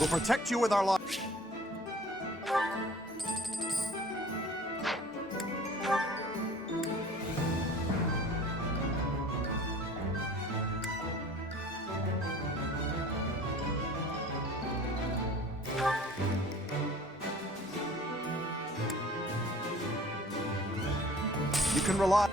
We'll protect you with our lives. You can rely.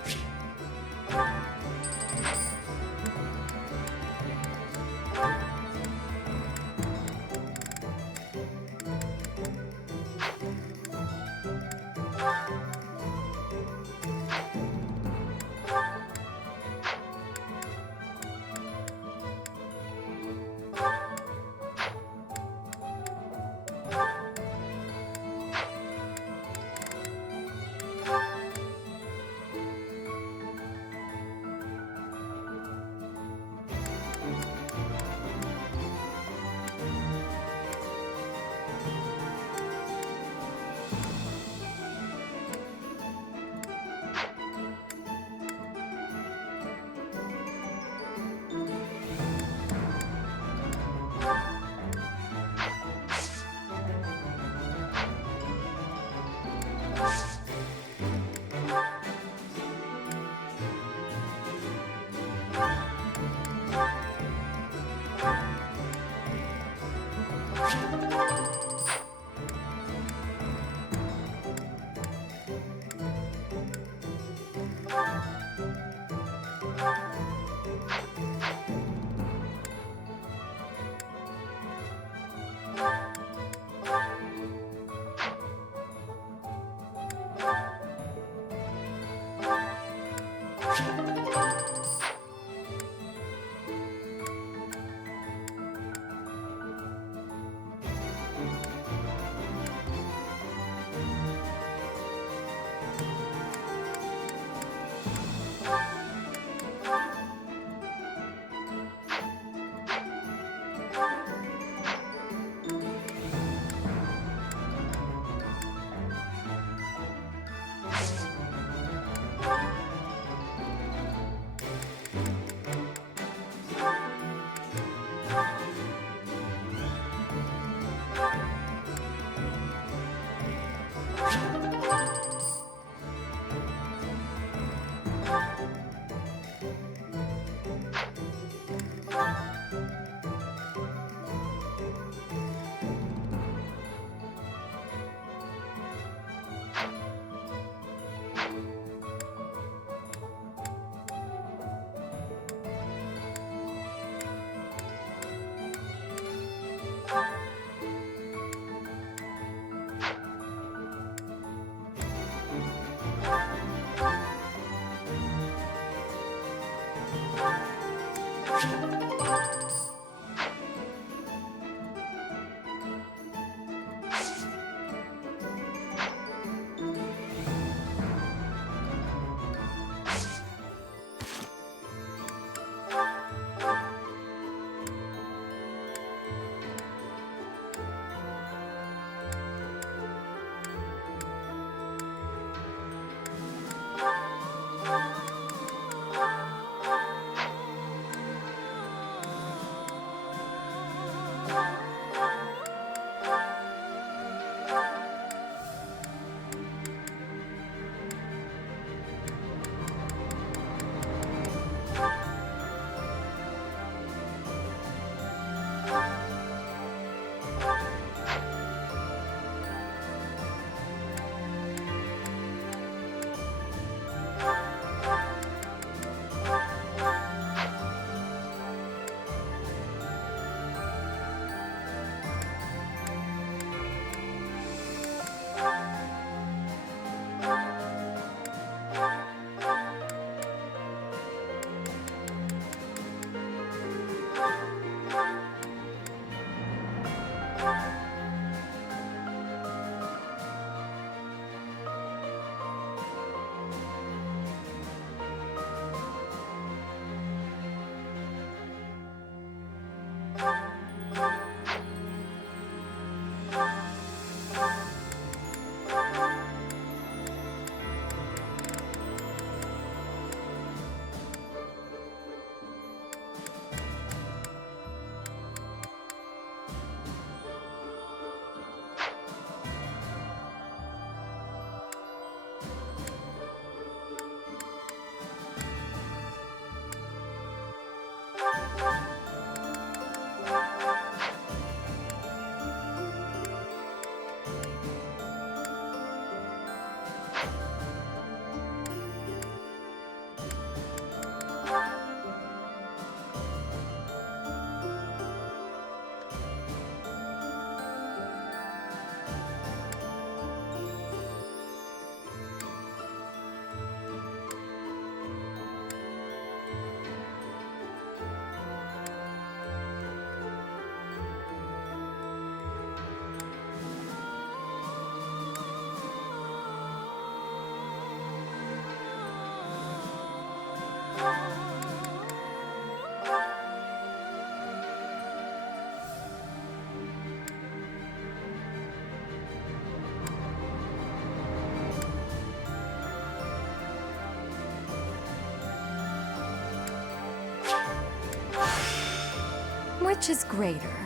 Which is greater?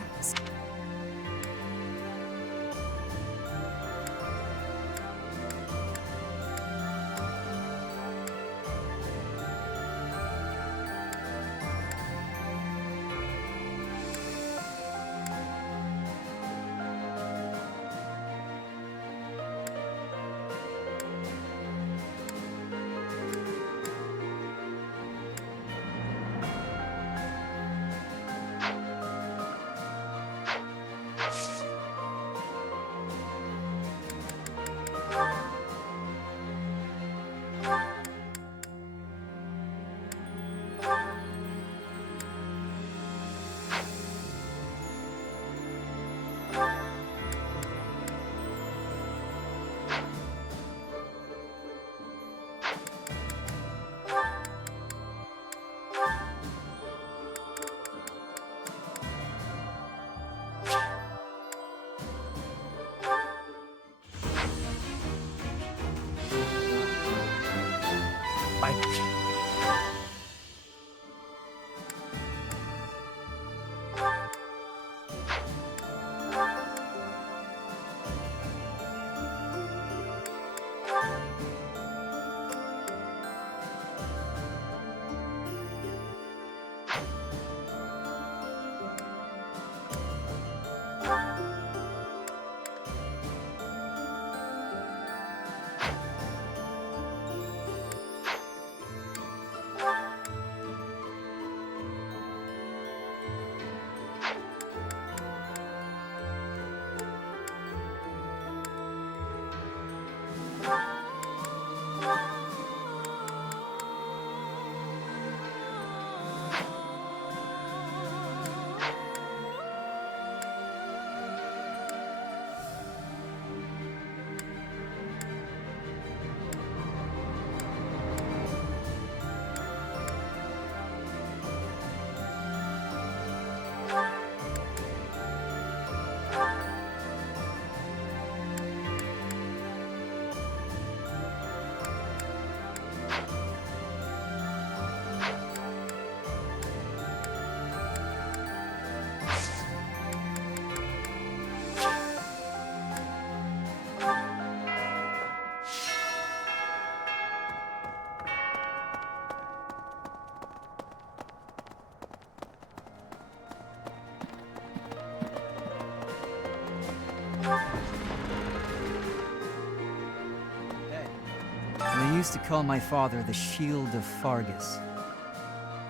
They used to call my father the Shield of Fargus.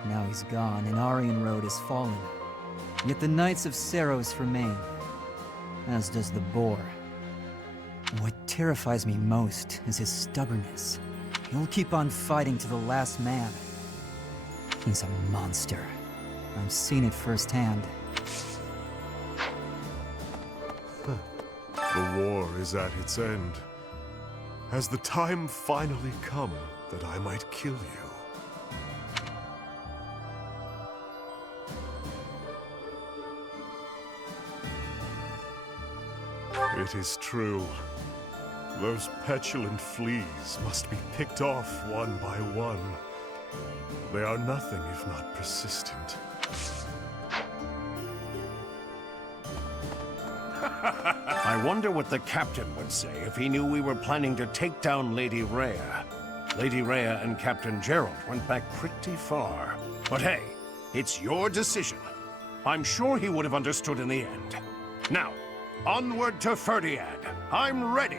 Now he's gone, and Aryan Road has fallen. Yet the Knights of Seros remain, as does the Boar. What terrifies me most is his stubbornness. He'll keep on fighting to the last man. He's a monster. I've seen it firsthand. The war is at its end. Has the time finally come that I might kill you? It is true. Those petulant fleas must be picked off one by one. They are nothing if not persistent. I wonder what the captain would say if he knew we were planning to take down Lady Rhea. Lady Rhea and Captain Gerald went back pretty far. But hey, it's your decision. I'm sure he would have understood in the end. Now, onward to Ferdiad. I'm ready.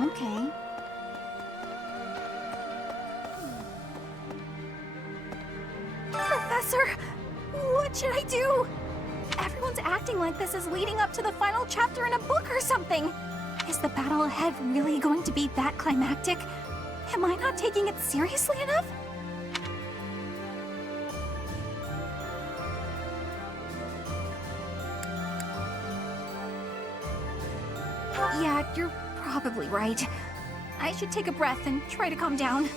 Okay. Professor, what should I do? Everyone's acting like this is leading up to the final chapter in a book or something. Is the battle ahead really going to be that climactic? Am I not taking it seriously enough? Yeah, you're probably right. I should take a breath and try to calm down.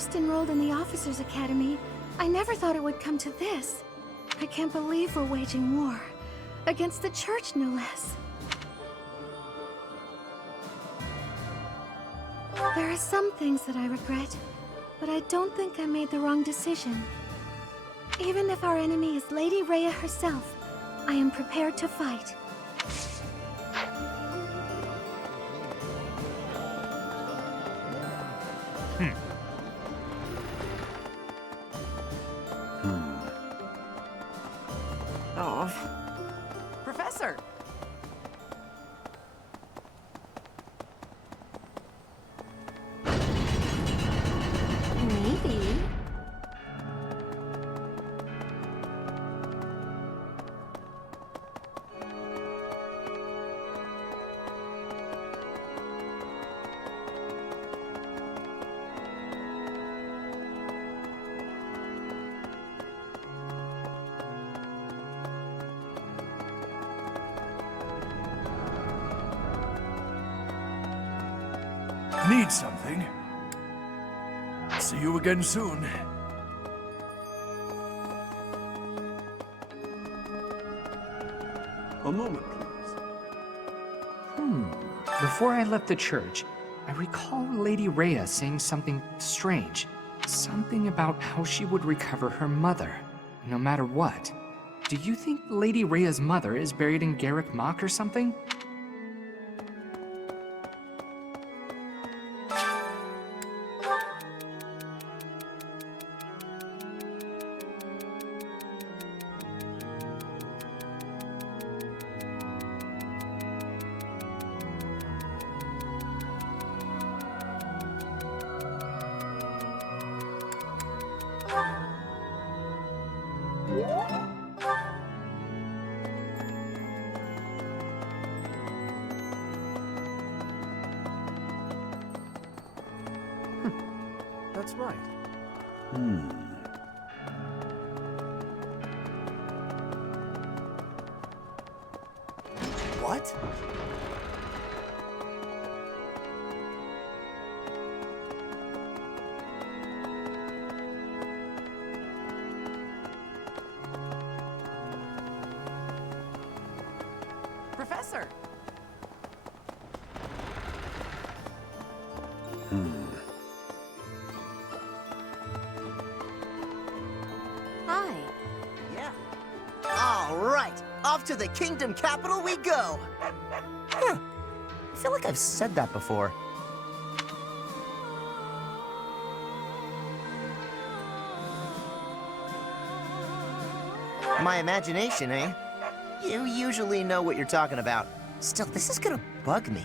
first enrolled in the Officers' Academy, I never thought it would come to this. I can't believe we're waging war. Against the Church, no less. There are some things that I regret, but I don't think I made the wrong decision. Even if our enemy is Lady Rhea herself, I am prepared to fight. Oh. Professor! Maybe. Need something? See you again soon. A moment, please. Before I left the church, I recall Lady Rhea saying something strange. Something about how she would recover her mother, no matter what. Do you think Lady Rhea's mother is buried in Garrick Mach or something? That's right. What? Professor! Hi. Yeah. All right, off to the kingdom capital we go. Huh. I feel like I've said that before. My imagination, eh? You usually know what you're talking about. Still, this is gonna bug me.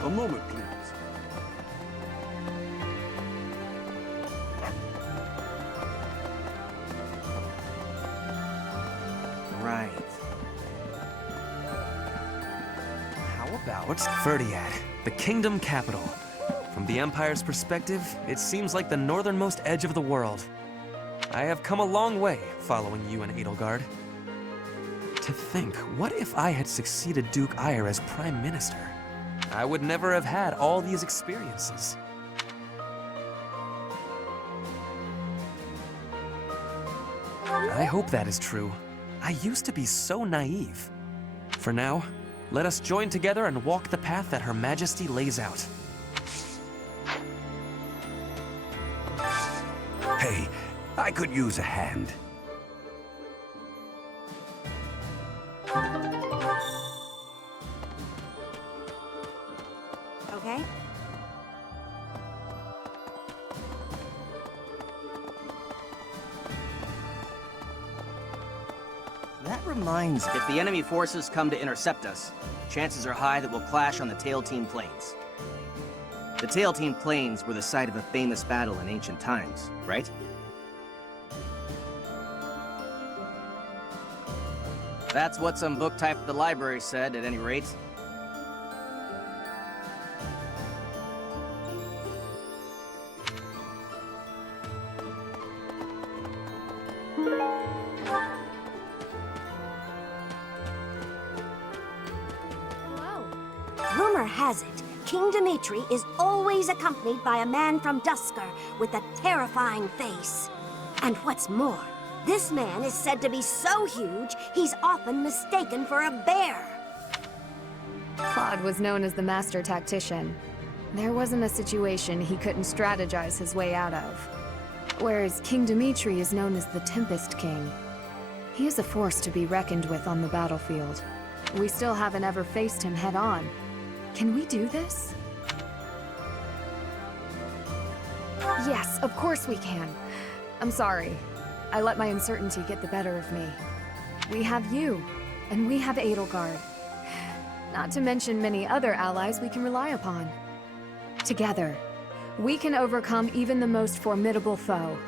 A moment, please. Right. How about Ferdiad, the kingdom capital? From the Empire's perspective, it seems like the northernmost edge of the world. I have come a long way following you and Edelgard. To think, what if I had succeeded Duke Eyre as Prime Minister? I would never have had all these experiences. I hope that is true. I used to be so naive. For now, let us join together and walk the path that Her Majesty lays out. Hey, I could use a hand. Okay. That reminds me. If the enemy forces come to intercept us, chances are high that we'll clash on the Tailtean Plains. The Tailtean Plains were the site of a famous battle in ancient times, right? That's what some book type at the library said, at any rate. Rumor has it, King Dimitri is always accompanied by a man from Dusker with a terrifying face. And what's more, this man is said to be so huge, he's often mistaken for a bear. Claude was known as the master tactician. There wasn't a situation he couldn't strategize his way out of. Whereas King Dimitri is known as the Tempest King. He is a force to be reckoned with on the battlefield. We still haven't ever faced him head-on. Can we do this? Yes, of course we can. I'm sorry. I let my uncertainty get the better of me. We have you, and we have Edelgard. Not to mention many other allies we can rely upon. Together, we can overcome even the most formidable foe.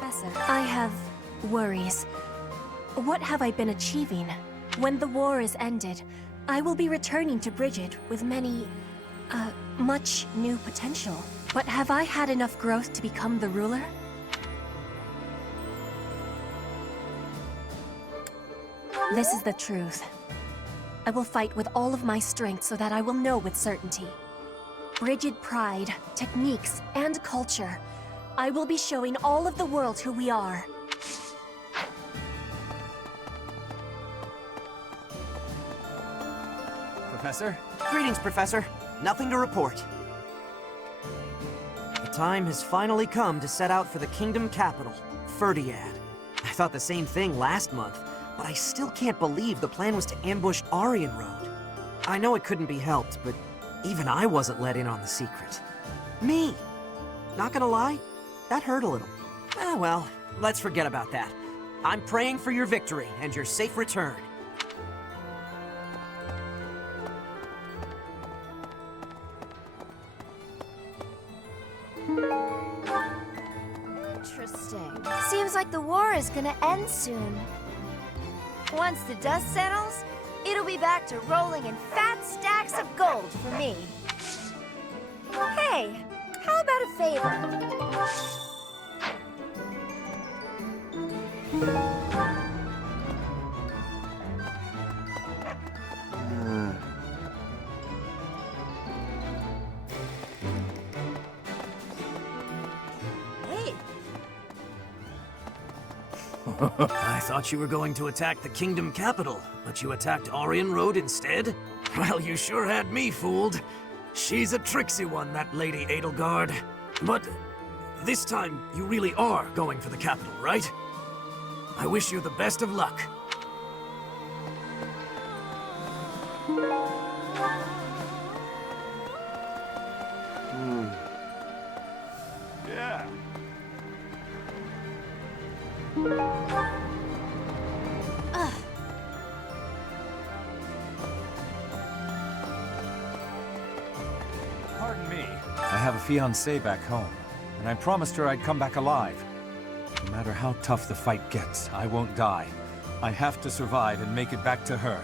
Professor, I have worries. What have I been achieving? When the war is ended, I will be returning to Bridget with much new potential. But have I had enough growth to become the ruler? This is the truth. I will fight with all of my strength so that I will know with certainty. Bridget pride, techniques, and culture. I will be showing all of the world who we are. Professor? Greetings, Professor. Nothing to report. The time has finally come to set out for the kingdom capital, Ferdiad. I thought the same thing last month, but I still can't believe the plan was to ambush Aryan Road. I know it couldn't be helped, but even I wasn't let in on the secret. Me! Not gonna lie, that hurt a little. Ah, well, let's forget about that. I'm praying for your victory and your safe return. Interesting. Seems like the war is gonna end soon. Once the dust settles, it'll be back to rolling in fat stacks of gold for me. Hey, how about a favor? Hey, I thought you were going to attack the kingdom capital, but you attacked Aryan Road instead? Well, you sure had me fooled. She's a tricksy one, that Lady Edelgard. But this time, you really are going for the capital, right? I wish you the best of luck. Yeah. Pardon me. I have a fiancée back home, and I promised her I'd come back alive. No matter how tough the fight gets, I won't die. I have to survive and make it back to her.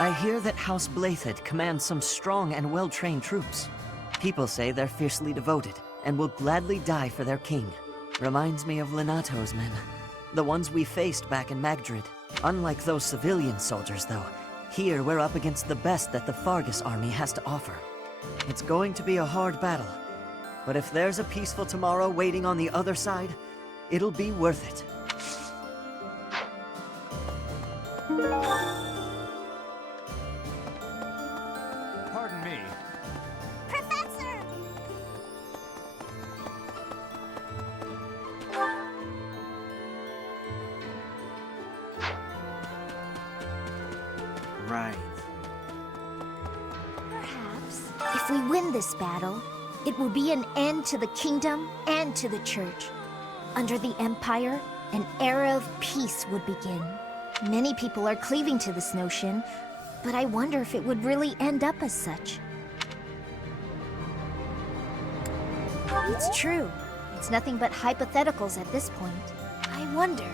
I hear that House Blaythed commands some strong and well-trained troops. People say they're fiercely devoted, and will gladly die for their king. Reminds me of Lenato's men. The ones we faced back in Magdrid. Unlike those civilian soldiers, though, here we're up against the best that the Fargus army has to offer. It's going to be a hard battle, but if there's a peaceful tomorrow waiting on the other side, it'll be worth it. Pardon me. Professor! If we win this battle, it will be an end to the kingdom and to the church. Under the Empire, an era of peace would begin. Many people are cleaving to this notion, but I wonder if it would really end up as such. It's true. It's nothing but hypotheticals at this point. I wonder,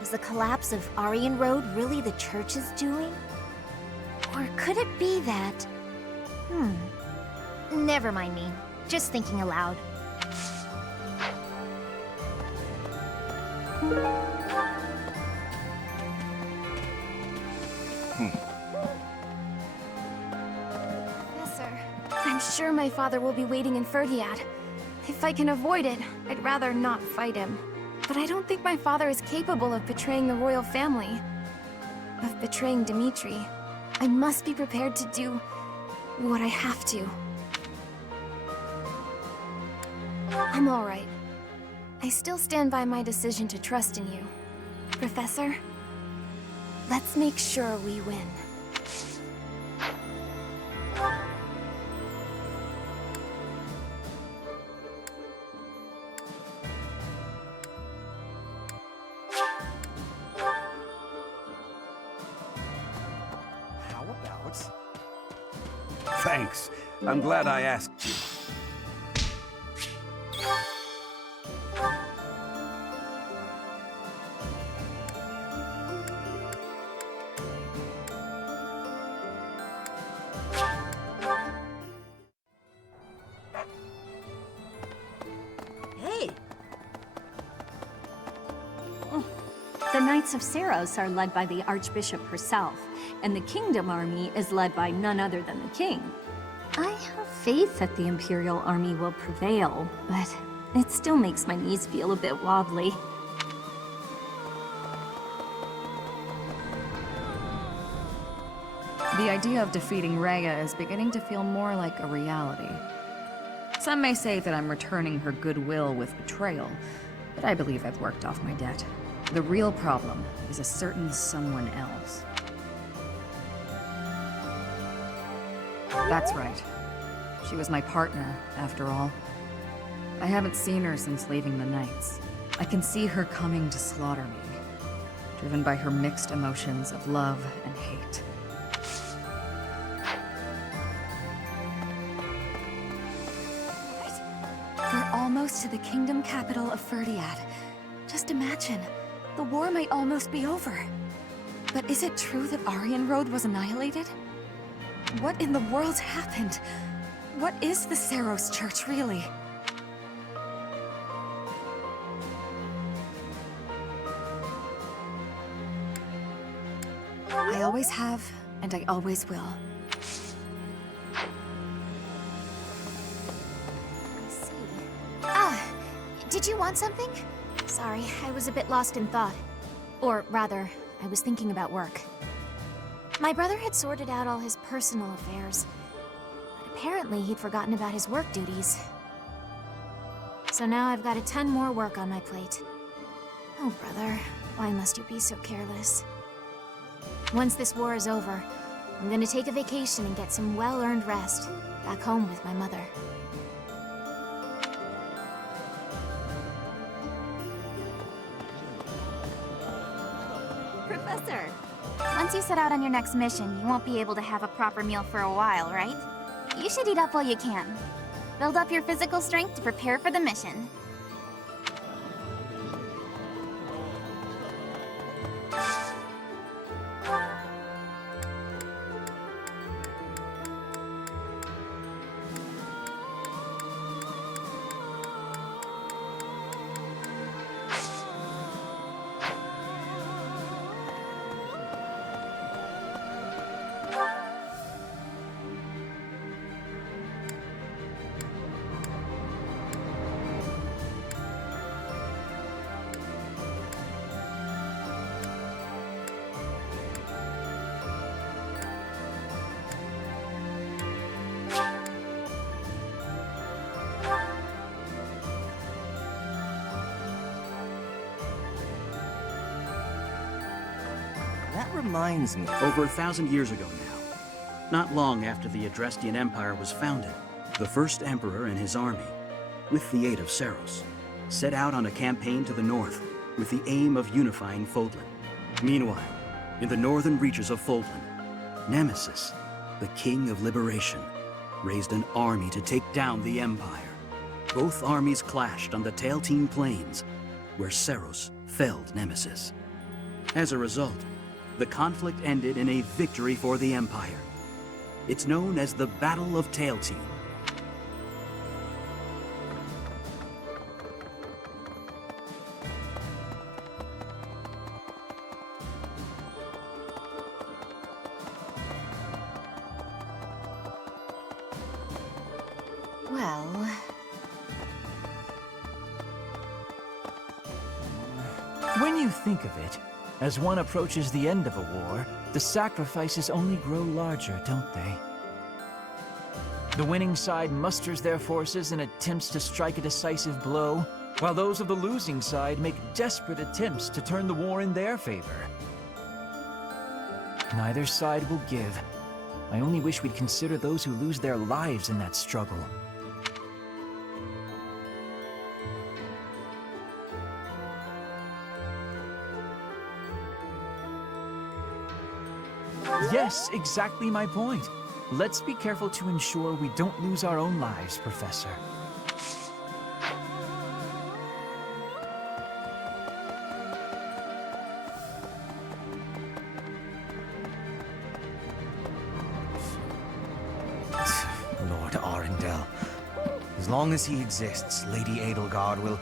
was the collapse of Aryan Road really the church's doing? Or could it be that... Never mind me. Just thinking aloud. Professor, I'm sure my father will be waiting in Ferdiad. If I can avoid it, I'd rather not fight him. But I don't think my father is capable of betraying the royal family. Of betraying Dimitri. I must be prepared to do what I have to. I'm alright. I still stand by my decision to trust in you. Professor, let's make sure we win. How about... Thanks. I'm glad I asked you. Hey, The Knights of Seros are led by the Archbishop herself, and the Kingdom Army is led by none other than the King. I have faith that the Imperial Army will prevail, but it still makes my knees feel a bit wobbly. The idea of defeating Rhea is beginning to feel more like a reality. Some may say that I'm returning her goodwill with betrayal, but I believe I've worked off my debt. The real problem is a certain someone else. That's right. She was my partner, after all. I haven't seen her since leaving the Knights. I can see her coming to slaughter me, driven by her mixed emotions of love and hate. We're almost to the kingdom capital of Ferdiad. Just imagine, the war might almost be over. But is it true that Aryan Road was annihilated? What in the world happened? What is the Seros Church, really? I always have, and I always will. Did you want something? Sorry, I was a bit lost in thought. Or rather, I was thinking about work. My brother had sorted out all his personal affairs, but apparently he'd forgotten about his work duties. So now I've got a ton more work on my plate. Oh, brother, why must you be so careless? Once this war is over, I'm gonna take a vacation and get some well-earned rest, back home with my mother. Professor! Once you set out on your next mission, you won't be able to have a proper meal for a while, right? You should eat up while you can. Build up your physical strength to prepare for the mission. That reminds me. Over 1,000 years ago now, Not long after the Adrestian Empire was founded, the first emperor and his army, with the aid of Saros, set out on a campaign to the north with the aim of unifying Fodlan. Meanwhile, in the northern reaches of Fodlan, Nemesis, the King of Liberation, raised an army to take down the Empire. Both armies clashed on the Tailtean Plains, where Saros felled Nemesis. As a result, the conflict ended in a victory for the Empire. It's known as the Battle of Tailtean. Well... When you think of it, as one approaches the end of a war, the sacrifices only grow larger, don't they? The winning side musters their forces and attempts to strike a decisive blow, while those of the losing side make desperate attempts to turn the war in their favor. Neither side will give. I only wish we'd consider those who lose their lives in that struggle. Yes, exactly my point. Let's be careful to ensure we don't lose our own lives, Professor. Lord Arundel. As long as he exists, Lady Edelgard will...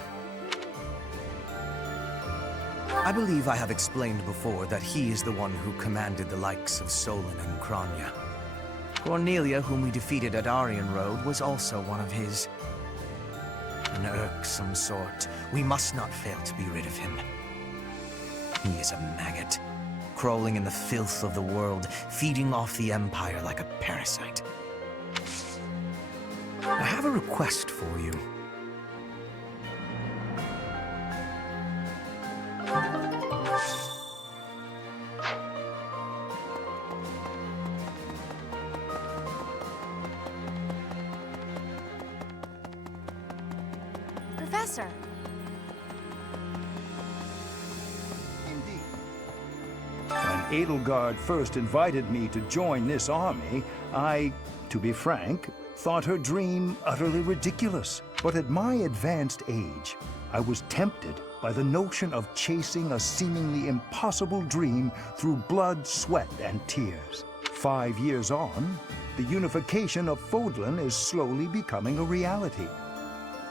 I believe I have explained before that he is the one who commanded the likes of Solon and Crania. Cornelia, whom we defeated at Aryan Road, was also one of his. An irksome sort. We must not fail to be rid of him. He is a maggot, crawling in the filth of the world, feeding off the Empire like a parasite. I have a request for you. Professor. When Edelgard first invited me to join this army, I, to be frank, thought her dream utterly ridiculous. But at my advanced age, I was tempted by the notion of chasing a seemingly impossible dream through blood, sweat, and tears. 5 years on, the unification of Fodlan is slowly becoming a reality.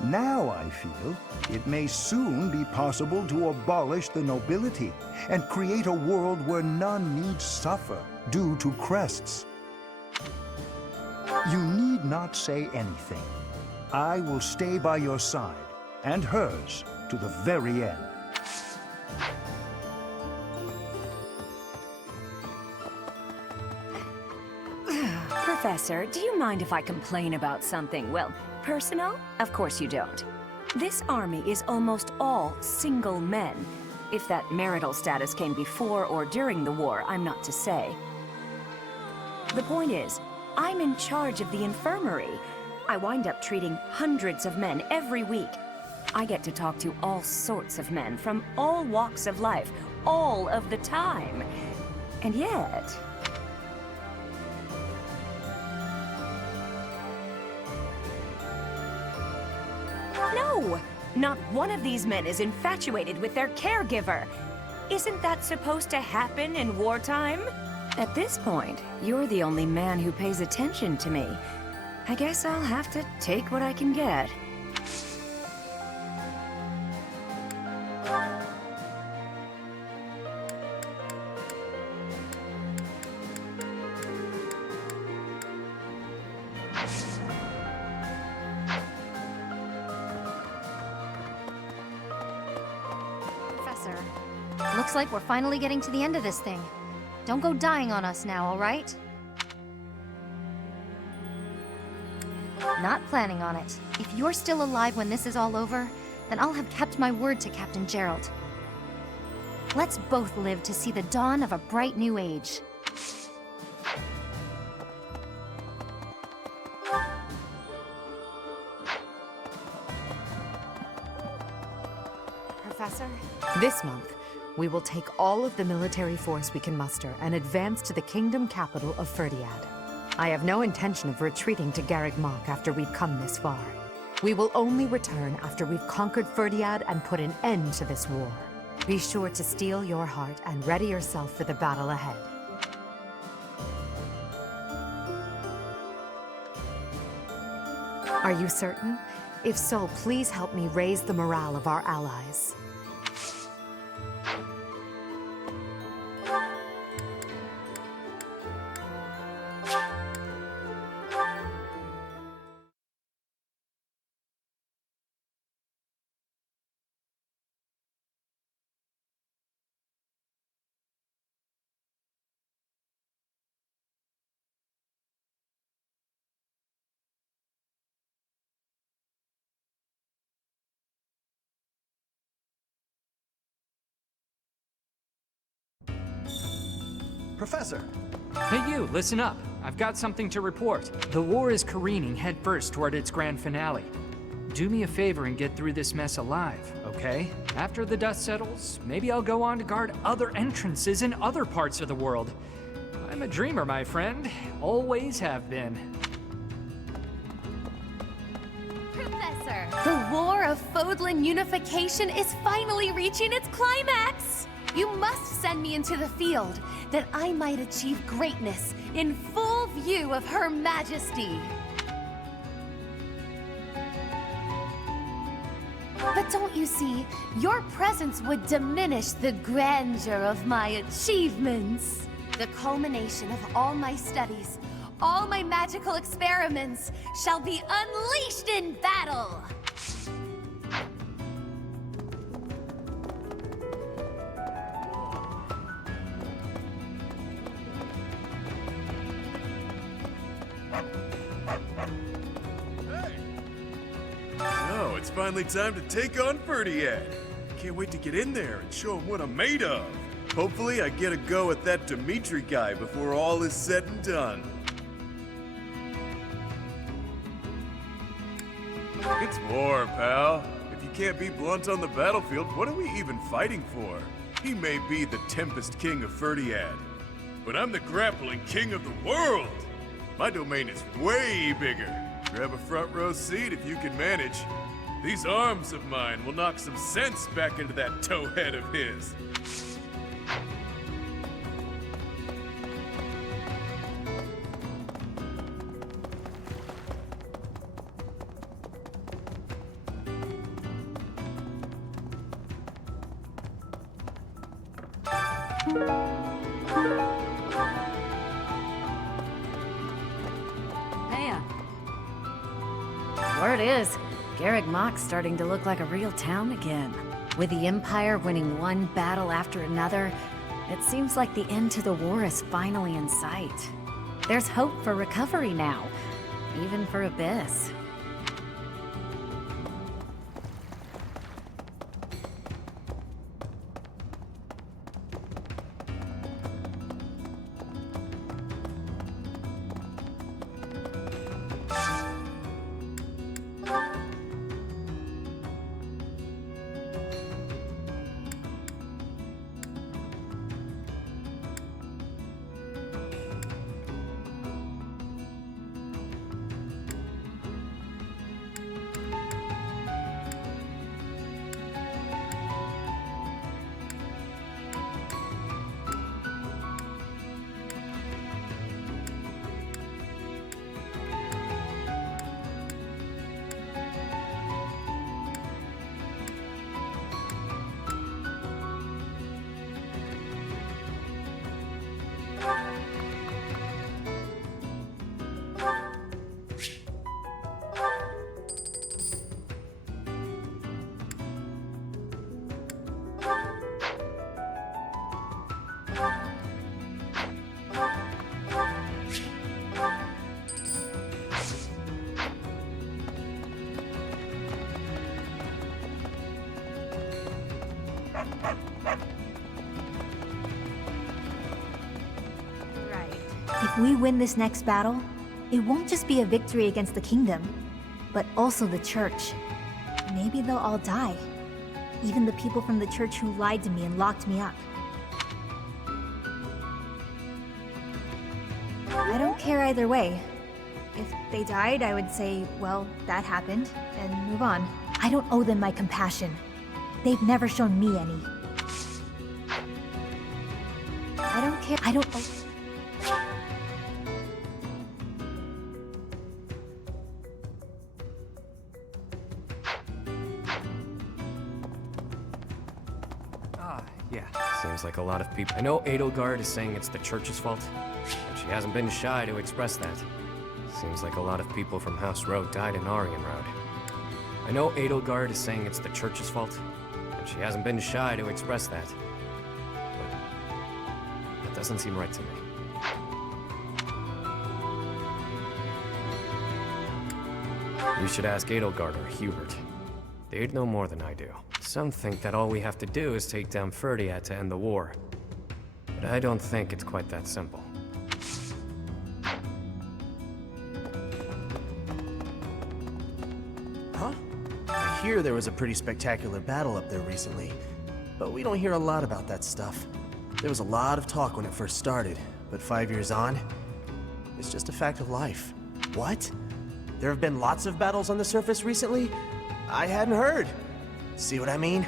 Now I feel it may soon be possible to abolish the nobility and create a world where none need suffer due to crests. You need not say anything. I will stay by your side, and hers, to the very end. Professor, do you mind if I complain about something, well, personal? Of course you don't. This army is almost all single men. If that marital status came before or during the war, I'm not to say. The point is, I'm in charge of the infirmary. I wind up treating hundreds of men every week. I get to talk to all sorts of men from all walks of life, all of the time. And yet... No! Not one of these men is infatuated with their caregiver. Isn't that supposed to happen in wartime? At this point, you're the only man who pays attention to me. I guess I'll have to take what I can get. Professor, looks like we're finally getting to the end of this thing. Don't go dying on us now, all right? Not planning on it. If you're still alive when this is all over, then I'll have kept my word to Captain Gerald. Let's both live to see the dawn of a bright new age. Professor. This month, we will take all of the military force we can muster and advance to the kingdom capital of Ferdiad. I have no intention of retreating to Garreg Mach after we've come this far. We will only return after we've conquered Ferdiad and put an end to this war. Be sure to steel your heart and ready yourself for the battle ahead. Are you certain? If so, please help me raise the morale of our allies. Professor! Hey you, listen up. I've got something to report. The war is careening headfirst toward its grand finale. Do me a favor and get through this mess alive, okay? After the dust settles, maybe I'll go on to guard other entrances in other parts of the world. I'm a dreamer, my friend. Always have been. Professor! The War of Fodlan Unification is finally reaching its climax! You must send me into the field, that I might achieve greatness in full view of Her Majesty. But don't you see, your presence would diminish the grandeur of my achievements. The culmination of all my studies, all my magical experiments, shall be unleashed in battle! So, it's finally time to take on Ferdiad. Can't wait to get in there and show him what I'm made of. Hopefully I get a go at that Dimitri guy before all is said and done. It's war, pal. If you can't be blunt on the battlefield, what are we even fighting for? He may be the Tempest King of Ferdiad, but I'm the grappling king of the world! My domain is way bigger. Grab a front row seat if you can manage. These arms of mine will knock some sense back into that towhead of his. Word is, Garreg Mach's starting to look like a real town again. With the Empire winning one battle after another, it seems like the end to the war is finally in sight. There's hope for recovery now, even for Abyss. If we win this next battle, it won't just be a victory against the kingdom, but also the church. Maybe they'll all die. Even the people from the church who lied to me and locked me up. I don't care either way. If they died, I would say, well, that happened, and move on. I don't owe them my compassion. They've never shown me any. I don't care. I don't owe... Yeah, seems like a lot of people. I know Edelgard is saying it's the church's fault, and she hasn't been shy to express that. Seems like a lot of people from House Road died in Aryan Road. I know Edelgard is saying it's the church's fault, and she hasn't been shy to express that. But that doesn't seem right to me. You should ask Edelgard or Hubert. They'd know more than I do. Some think that all we have to do is take down Ferdiad to end the war. But I don't think it's quite that simple. Huh? I hear there was a pretty spectacular battle up there recently, but we don't hear a lot about that stuff. There was a lot of talk when it first started, but 5 years on, it's just a fact of life. What? There have been lots of battles on the surface recently? I hadn't heard. See what I mean?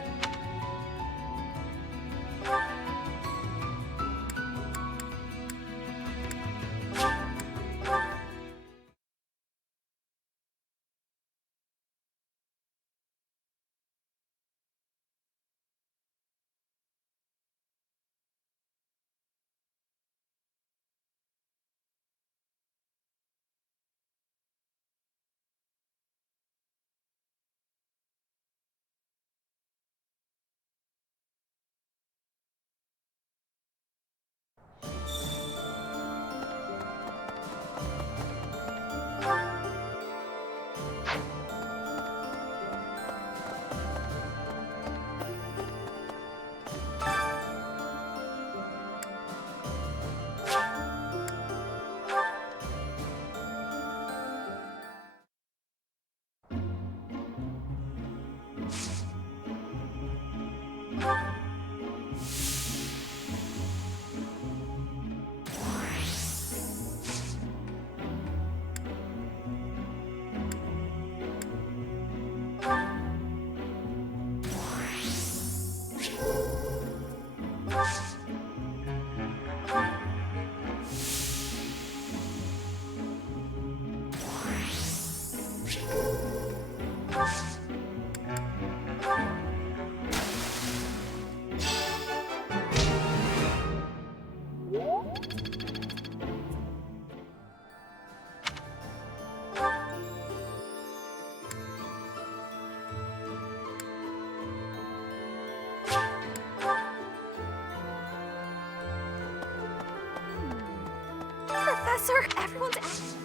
Professor, everyone's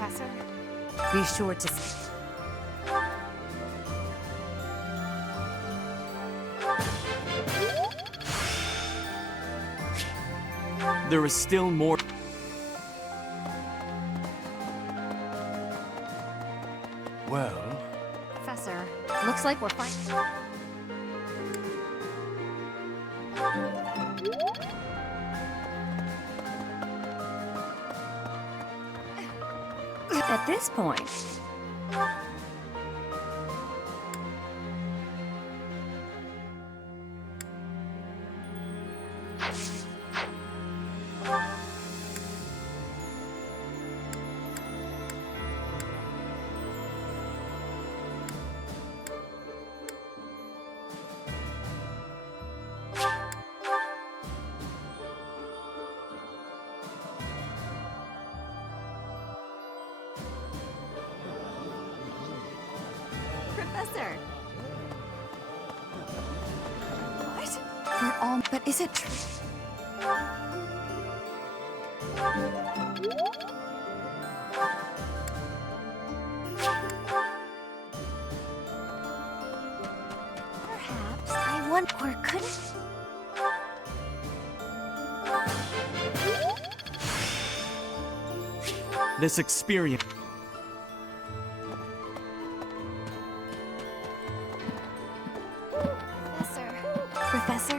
Professor, be sure to... There is still more. Well... Professor, looks like we're fine. At this point... Professor! What? We're all... But is it true? Perhaps I want, or could it? This experience... Professor?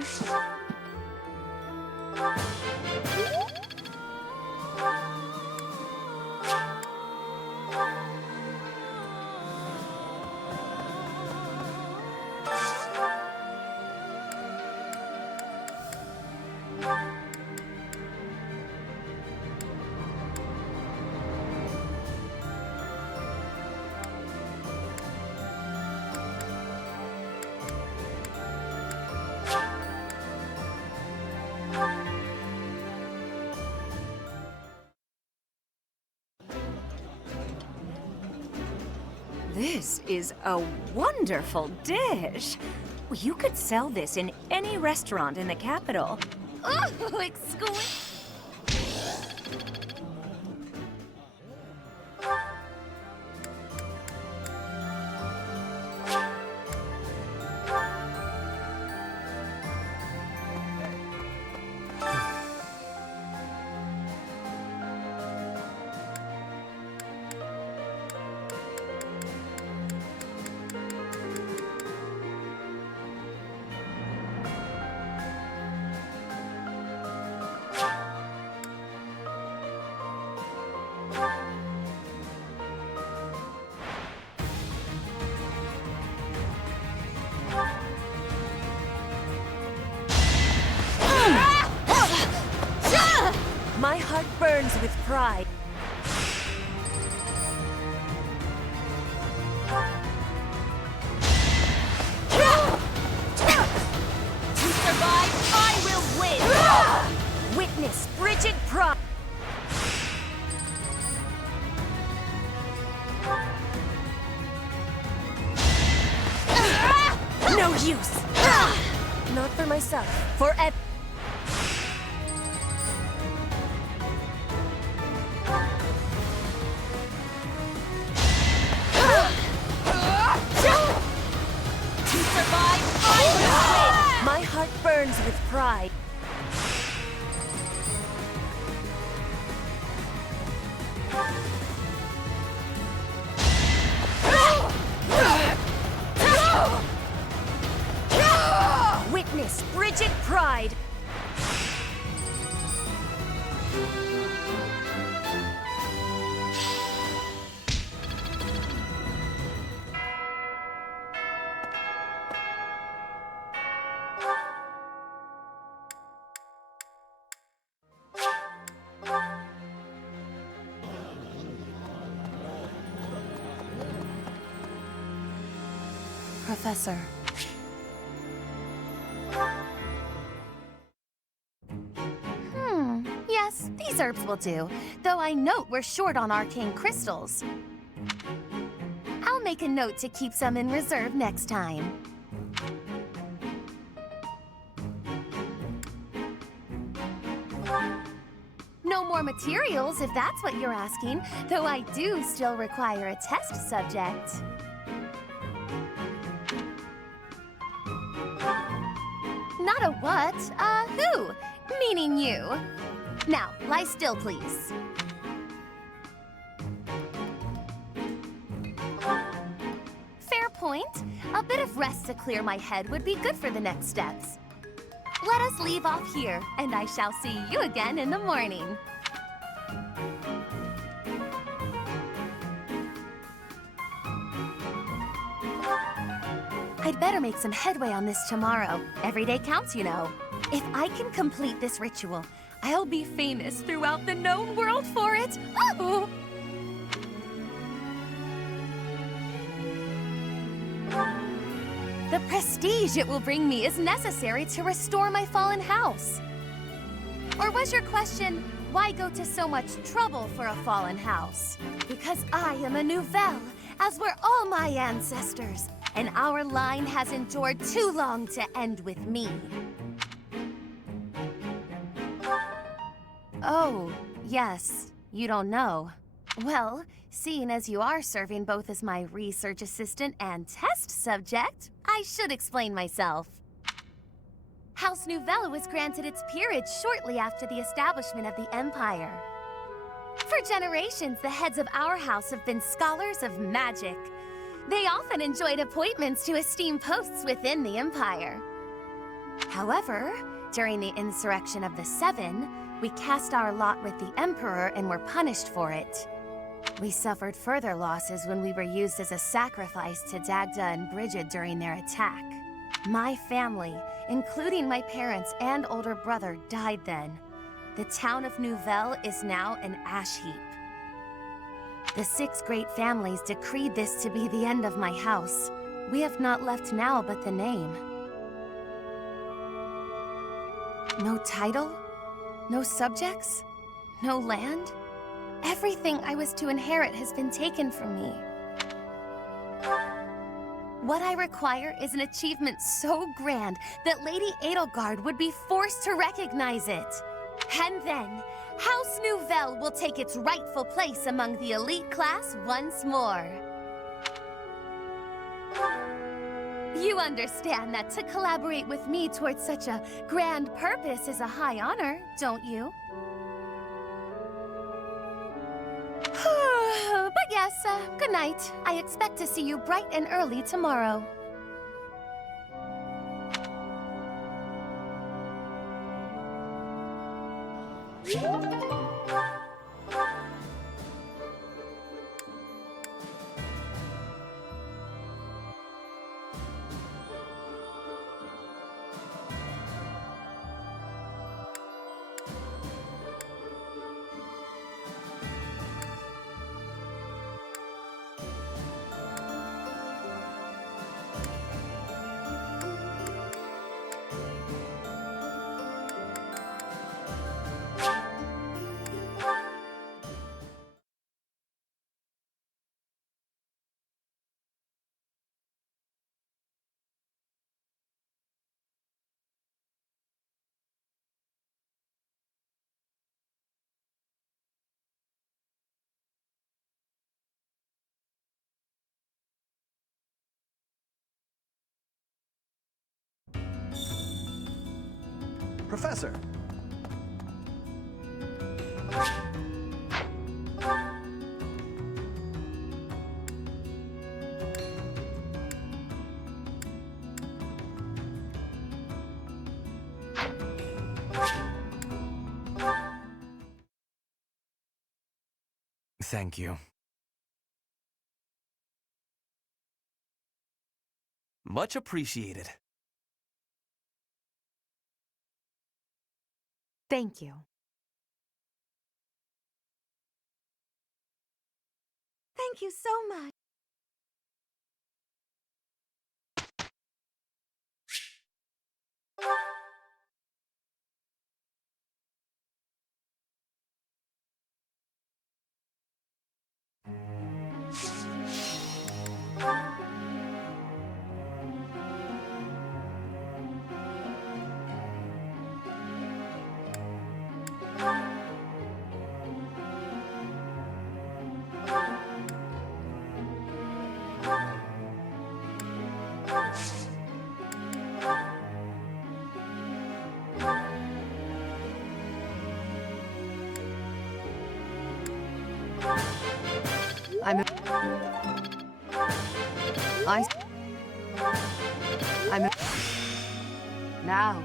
This is a wonderful dish. You could sell this in any restaurant in the capital. Oh, exquisite! My heart burns with pride. To survive, I will win! Witness frigid pride. No use! Not for myself, for everyone. My heart burns with pride. Witness frigid pride. Professor. Yes, these herbs will do. Though I note we're short on arcane crystals. I'll make a note to keep some in reserve next time. No more materials, if that's what you're asking, though I do still require a test subject. Not a what, who? Meaning you. Now, lie still, please. Fair point. A bit of rest to clear my head would be good for the next steps. Let us leave off here, and I shall see you again in the morning. I'd better make some headway on this tomorrow. Every day counts, you know. If I can complete this ritual, I'll be famous throughout the known world for it. Oh! The prestige it will bring me is necessary to restore my fallen house. Or was your question, why go to so much trouble for a fallen house? Because I am a nouvelle, as were all my ancestors, and our line has endured too long to end with me. Oh, yes. You don't know. Well, seeing as you are serving both as my research assistant and test subject, I should explain myself. House Nouvelle was granted its peerage shortly after the establishment of the Empire. For generations, the heads of our house have been scholars of magic. They often enjoyed appointments to esteemed posts within the Empire. However, during the Insurrection of the Seven, we cast our lot with the Emperor and were punished for it. We suffered further losses when we were used as a sacrifice to Dagda and Brigid during their attack. My family, including my parents and older brother, died then. The town of Nouvelle is now an ash heap. The 6 great families decreed this to be the end of my house. We have not left now but the name. No title? No subjects? No land? Everything I was to inherit has been taken from me. What I require is an achievement so grand that Lady Edelgard would be forced to recognize it. And then, House Nouvelle will take its rightful place among the elite class once more. You understand that to collaborate with me towards such a grand purpose is a high honor, don't you? But yes, good night. I expect to see you bright and early tomorrow. Professor! Thank you. Much appreciated. Thank you. Thank you so much. Now.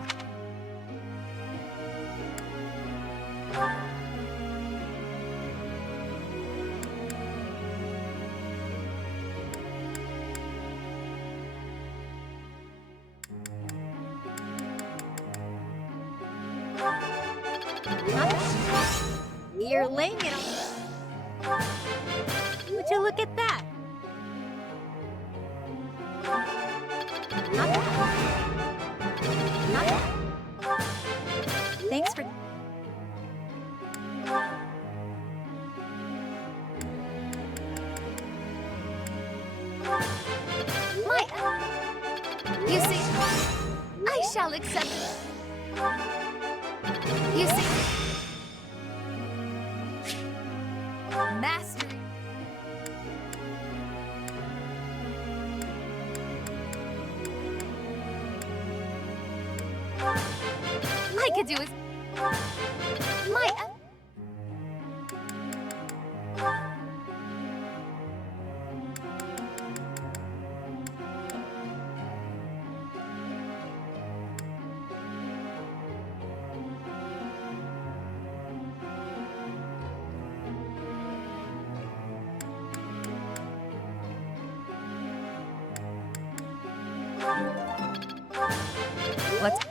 You're laying it on. Would you look at that? Thanks for... You see, I shall accept it. You see... I could do is... My... Let's...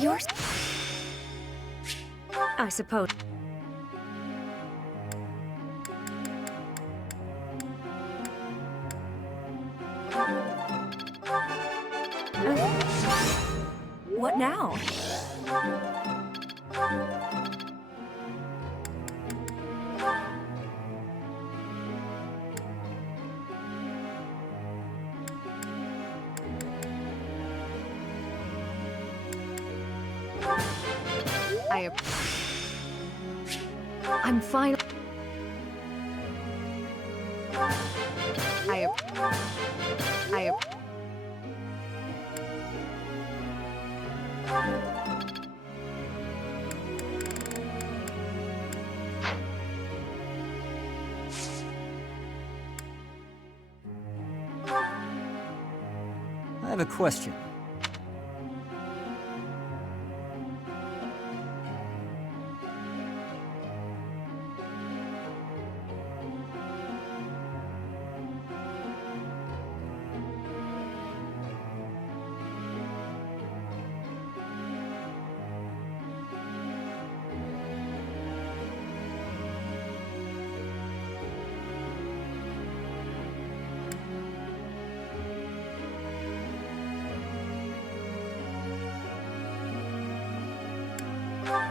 Yours? I suppose. What now? I'm fine. I have a question.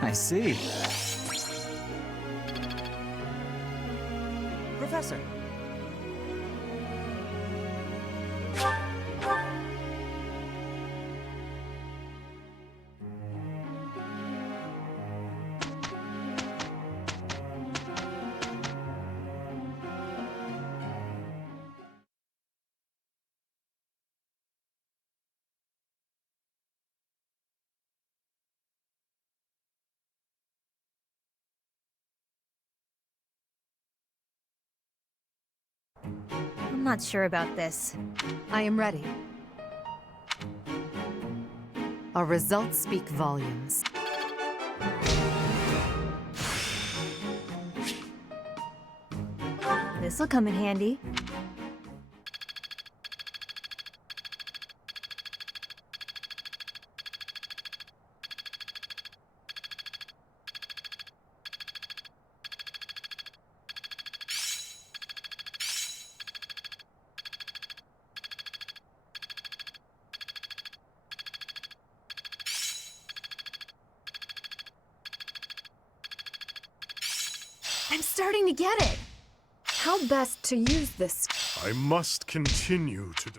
I see. Professor! I'm not sure about this. I am ready. Our results speak volumes. This'll come in handy. I'm starting to get it. How best to use this? I must continue to...